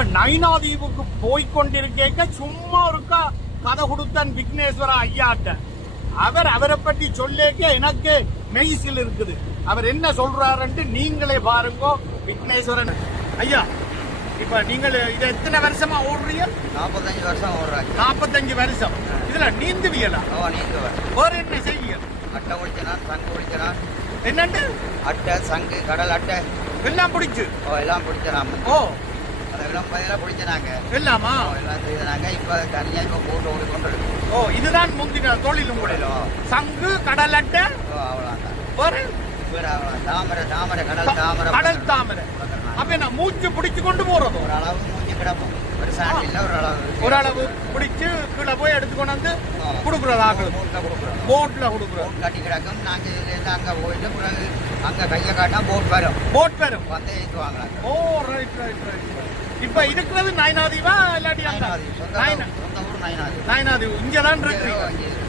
இப்ப நைனாதீவுக்கு போய்கொண்டிருக்க சும்மா இருக்கா கதை கொடுத்தான் விக்னேஸ்வர ஐயாட்ட. அவரை பற்றி சொல்லேக்க எனக்கு மெய்சில் இருக்குது. அவர் என்ன சொல்றாருன்னு நீங்களே பாருங்க. விக்னேஸ்வரன் ஐயா, இப்ப நீங்கள் இதை எத்தனை வருஷமா ஓடுறீங்க? 45 வருஷம் ஓடுறாங்க. 45 வருஷம். இதுல நீந்துவியலா? நீந்துவேன். வேற என்ன செய்வீங்க? அட்டை குடிச்சனான், சங்கு குடிச்சனான். என்னண்டு? அட்டை, சங்கு, கடல் அட்டை எல்லாம் பிடிச்சு. எல்லாம் பிடிச்சனாம். அதெல்லாம் பயிரெல்லாம் பிடிச்சனாங்க. எல்லாமா? எல்லாம் செய்தாங்க. இப்ப தனியா இப்ப போட்டு ஓடிக்கொண்டு. இதுதான் முந்தின தொழில் உங்களிலோ? சங்கு, கடல் அட்டை, அவ்வளவுதான். தாமரை, தாமரை, கடல் தாமரை. கடல் தாமரை. அப்ப என்ன மூச்சு பிடிச்சு கொண்டு போறது? ஒரு அளவு மூச்சு கிடப்போம். ஒரு சாமி இல்ல, ஒரு அளவு பிடிச்சு கீழே போய் எடுத்துக்கொண்டு வந்து கொடுக்குறதாக்கு போட்ல கொடுக்குறோம். கட்டி கிடக்கும். நாங்க இதுல இருந்து அங்க போயிட்டு பிறகு அங்க கையை காட்டினா போட் வரும். வந்து ஏற்றுவாங்க. ஓ, ரைட் ரைட் ரைட். இப்ப இருக்கிறது நைனாதீவா இல்லாட்டி? சொந்த ஊர் நைனாதீவு. இங்கதான் இருக்கு.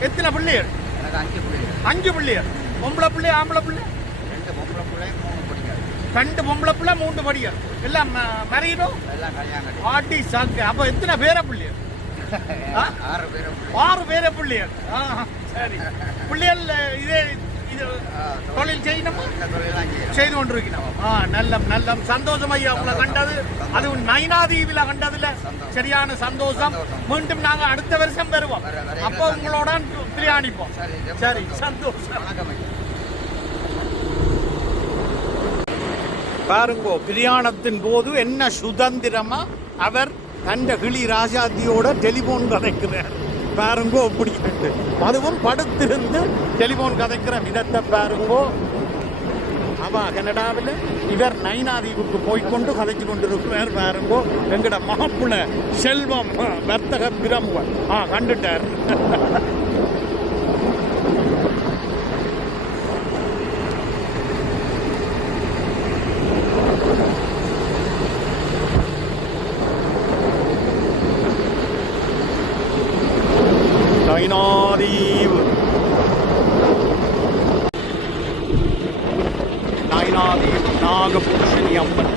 எத்தனை பிள்ளைகள்? எனக்கு 5 பிள்ளைகள். 5 பிள்ளைகள். பொம்பளை பிள்ளை, ஆம்பளை பிள்ளை? 2 பொம்பளை பிள்ளை, 3 படிக்காது. 2 பொம்பளை பிள்ளை, 3 படிக்காது. எல்லாம் மறையிடும். எல்லாம் கல்யாணம். ஆட்டி சாக்கு. அப்ப எத்தனை பேர பிள்ளைகள்? 6 பேர பிள்ளைகள். சரி. பிள்ளைகள் இதே தொழில் செய்யணுமா? செய்து கொண்டிருக்கணும். நல்ல நல்ல சந்தோஷம் ஐயா உங்களை கண்டது. அது நைனாதீவில் கண்டதுல சரியான சந்தோஷம். மீண்டும் நாங்க அடுத்த வருஷம் வருவோம். அப்போ உங்களோட பிரியாணிப்போம். சரி, சந்தோஷம். பாருங்கோ, பிரியாணத்தின் போது என்ன சுதந்திரமா அவர் தண்ட கிளி ராஜாத்தியோட டெலிபோன் கதைக்கிறார். பாருங்கோ, அப்படி அதுவும் படுத்திருந்து டெலிபோன் கதைக்கிற விதத்தை பாருங்கோ. அவ கனடாவில் இவர் நைனாதீவுக்கு போய்கொண்டு கதைச்சு கொண்டிருக்கிறார். பாருங்கோ, எங்கட மாப்பிள்ள செல்வம் வர்த்தக பிரமுகர் கண்டுட்டார். நைனாதீவு நாகபூஷணி அம்மன்